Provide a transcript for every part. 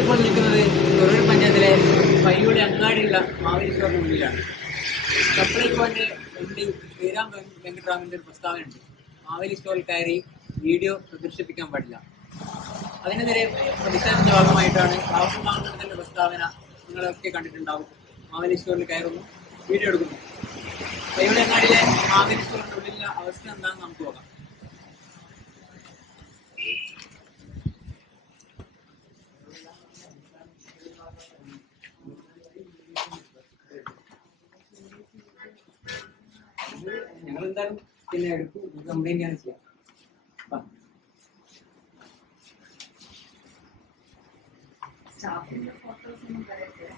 നമ്മളിപ്പോൾ നിൽക്കുന്നത് തൊഴിൽ പഞ്ചായത്തിലെ പയ്യോളി അങ്ങാടിയുള്ള മാവേലി സ്റ്റോറിന് മുന്നിലാണ്. സപ്ലൈകോന്റെ എം ഡി ശ്രീറാം വെങ്കട്ടറാമിന്റെ ഒരു പ്രസ്താവനയുണ്ട്. മാവേലി സ്റ്റോറിൽ കയറി വീഡിയോ പ്രദർശിപ്പിക്കാൻ പാടില്ല. അതിനെതിരെ പ്രതിഷേധത്തിന്റെ ഭാഗമായിട്ടാണ് രാഹുൽ മാങ്കൂട്ടത്തിന്റെ പ്രസ്താവന നിങ്ങളൊക്കെ കണ്ടിട്ടുണ്ടാവും. മാവേലി സ്റ്റോറിൽ കയറുന്നു, വീഡിയോ എടുക്കുന്നു. പയ്യോളി അങ്ങാടിയിലെ മാവേലി സ്റ്റോറിന്റെ ഉള്ളിലെ അവസ്ഥ എന്താണെന്ന് നമുക്ക് നോക്കാം. ഞങ്ങൾ എന്തായാലും പിന്നെ എടുക്കും, കംപ്ലൈന്റ് ആണ് ചെയ്യാം. സ്റ്റാഫിന്റെ ഫോട്ടോസ് ഒന്നും വരട്ടെ.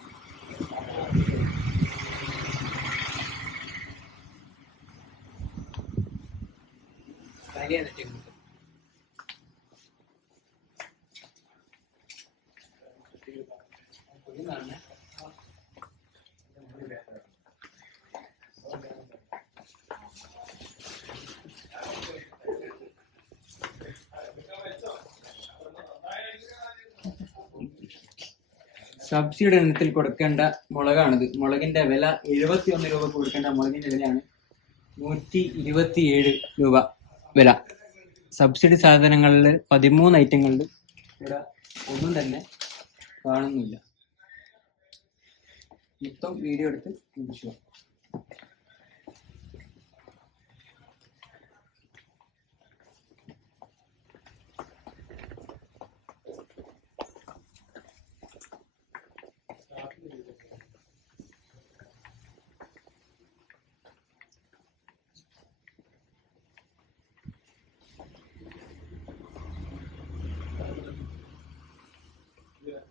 സബ്സിഡി ഇനത്തിൽ കൊടുക്കേണ്ട മുളകാണിത്. മുളകിന്റെ വില 71 രൂപ കൊടുക്കേണ്ട മുളകിന്റെ വിലയാണ് 127 രൂപ വില. സബ്സിഡി സാധനങ്ങളിൽ 13 ഐറ്റങ്ങളിൽ ഇവിടെ ഒന്നും തന്നെ കാണുന്നില്ല. മൊത്തം വീഡിയോ എടുത്ത് വിളിച്ചു. Yeah.